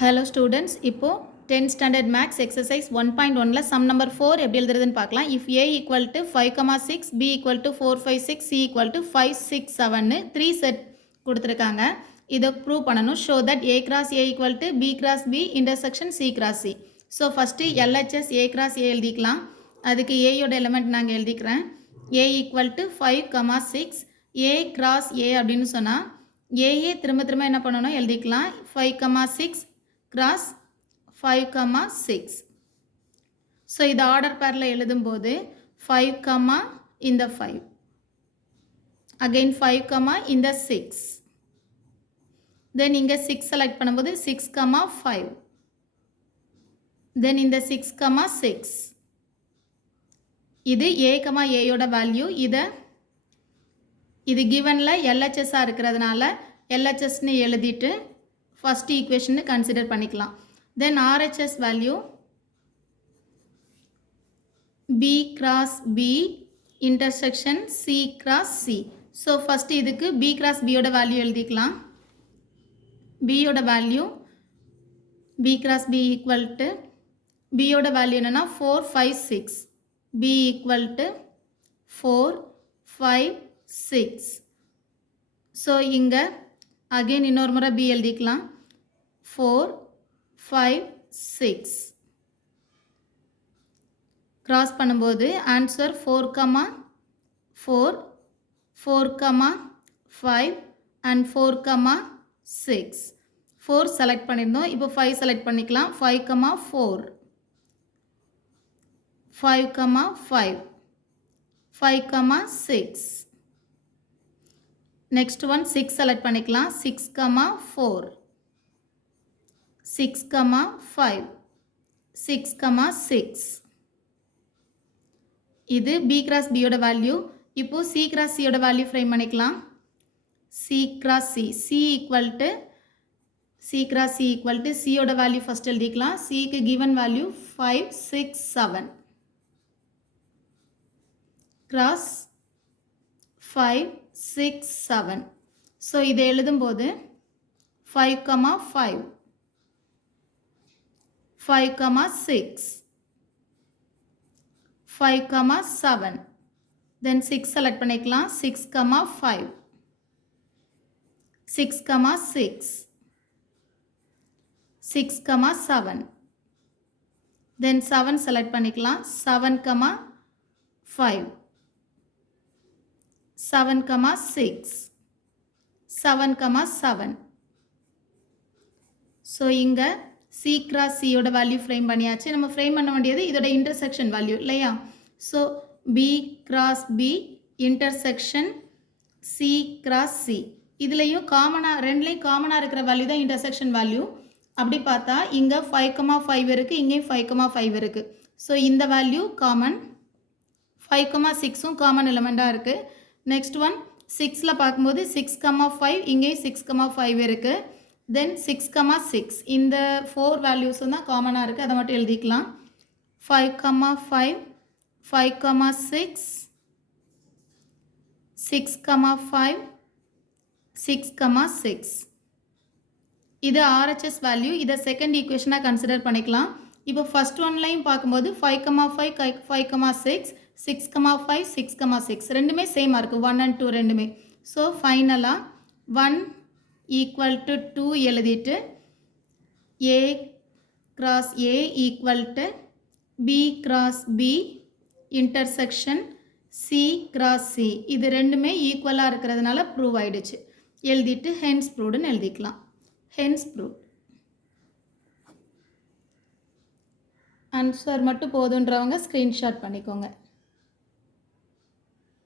Hello students, இப்போ 10th standard max exercise 1.1ல sum number 4 எப்படி எழுதுறதுன்னு பார்க்கலாம். If a equal to 5,6, b equal to 4, 5, 6, c equal to 5, 6, 7 3 set கொடுத்திருக்காங்க. இதை prove பண்ணணும். Show that a cross a equal to b cross b intersection c cross c. So first LHS a cross a எழுதிக்கலாம். அதுக்கு a யோட element நாங்கள் எழுதிக்கிறேன். a equal to 5, 6 a cross a அப்படின்னு சொன்னால் a திரும்ப என்ன பண்ணணும் எழுதிக்கலாம். 5, 6 cross 5, 6. So, இது order pairல எழுதும்போது 5, இந்த 5. Again 5, இந்த 6. Then இங்க 6 select பண்ணும்போது 6, 5. Then இந்த 6, 6. இது a, a யோட value. இது givenல LHS இருக்கிறதுனால LHS னு எழுதிட்டு first equation consider பண்ணிக்கலாம். Then RHS value B cross B intersection C cross C. So first இதுக்கு B cross B யோட value எழுதிக்கலாம். B யோட value B cross B equal to B யோட value என்னன்னா 4, 5, 6. B equal to 4, 5, 6. So இங்க again இன்னொரு முறை B எழுதிக்கலாம். 4, 5, 6. Cross பண்ணும்போது answer 4, 4, 4, 5 and 4, 6. 4 select பண்ணிருந்தோம். இப்போ 5 select பண்ணிக்கலாம். 5, 4. 5, 5. 5, 6. Next one 6 select பண்ணிக்கலாம். 6, 4. 6, 5. 6, 6. இது B cross B யோட value. இப்போ C cross C யோட value frame பண்ணிக்கலாம். C cross C. C equal to C யோட value first எழுதிக்கலாம். C க்கு given value 5, 6, 7. Cross 5, 6, 7. So இதை எழுதும்போது 5, 5. 5, 6. 5, 7. Then 6 select பண்ணிக்கலாம். 6, 5. 6, 6. 6, 7. Then 7 select பண்ணிக்கலாம். 7, 5. 7, 6. 7, 7. So இங்க C cross C யோட value frame பண்ணியாச்சு. நம்ம frame பண்ண வேண்டியது இதோட intersection value இல்லையா? So B cross B intersection C cross C. இதுலயும் ரெண்டுலயும் காமனா இருக்கிற value தான் intersection value. அப்படி பார்த்தா இங்க 5, 5 இருக்கு, இங்கேயும் 5, 5 இருக்கு. So இந்த value common. 5, 6 common element இருக்கு. Next one 6ல பார்க்கும்போது 6, 5 இங்கேயும் 6, 5 இருக்கு. Then 6, 6 இந்த 4 values தான் காமனா இருக்கு. அதை மட்டும் எழுதிக்கலாம். 5, 5 5, 6 6, 5 6, 6. இது RHS value. இதை second equation consider பண்ணிக்கலாம். இப்போ first one-லையும் பார்க்கும்போது 5, 5 5, 6 6, 5 6, 6 ரெண்டுமே சேம் இருக்கு. 1 and 2 ரெண்டுமே. So ஃபைனலா 1 equal to 2 எழுதிட்டு A cross A equal to B cross B intersection C cross C. இது ரெண்டுமே ஈக்குவலா இருக்கிறதுனால ப்ரூவ் ஆயிடுச்சு. எழுதிட்டு hence proved ன்னு எழுதிக்கலாம். hence proved. ஆன்சர் மட்டும் போதுன்றவங்க ஸ்கிரீன்ஷாட் பண்ணிக்கோங்க.